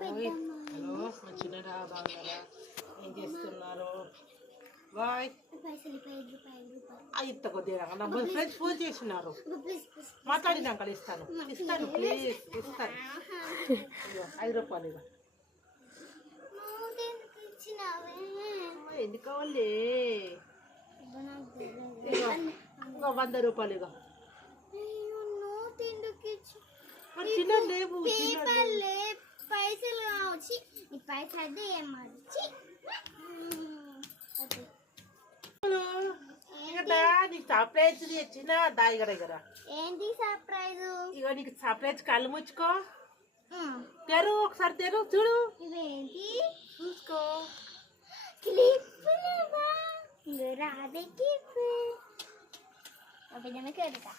Hello మా చిన్నరా బాగున్నారా? ఏం చేస్తున్నారు? బాయ్ ఇంత కొద్దిగా నా ఫ్రెండ్స్ ఫోన్ చేసినారు, మాట్లాడినాక ఇస్తాను ప్లీజ్ ఇస్తాను. 5 రూపాయలు ఇవ్వ. ఎందుకు కావాలి? ఇంకా 100 రూపాయలు ఇవ్వ. చిన్న లేవు పైసలు కావచ్చు. నీ పైసలు ఏమొచ్చి నీకు సర్ప్రైజ్ తెచ్చిన దాయి దగ్గర. ఏంటి సర్ప్రైజ్? ఇగో నీకు సర్ప్రైజ్. కళ్ళు ముచ్చుకో, తెరు ఒకసారి, తెరు చూడు. ఇవేంటి? చూసుకో. రాధే క్లిప్ అభినమే కడతా.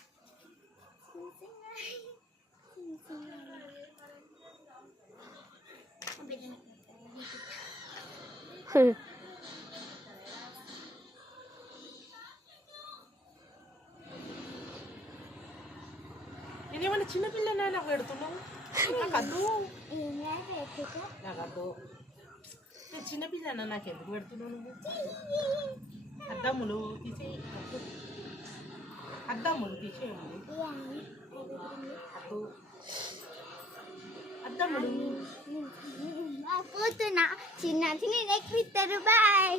నేనేమన్నా చిన్నపిల్లనా నాకు పెడుతున్నావు? నాకు అద్దు, నాకు అద్దు. నేను చిన్నపిల్లనా, నాకు ఎందుకు పెడుతున్నావు నువ్వు? అద్దమ్ములు తీసేయి, అద్దమ్ములు తీసేయండి. అద్దు, అద్దమ్ములు. పోతున్నా చిన్న చిన్న ఎక్కుతారు. బాయ్.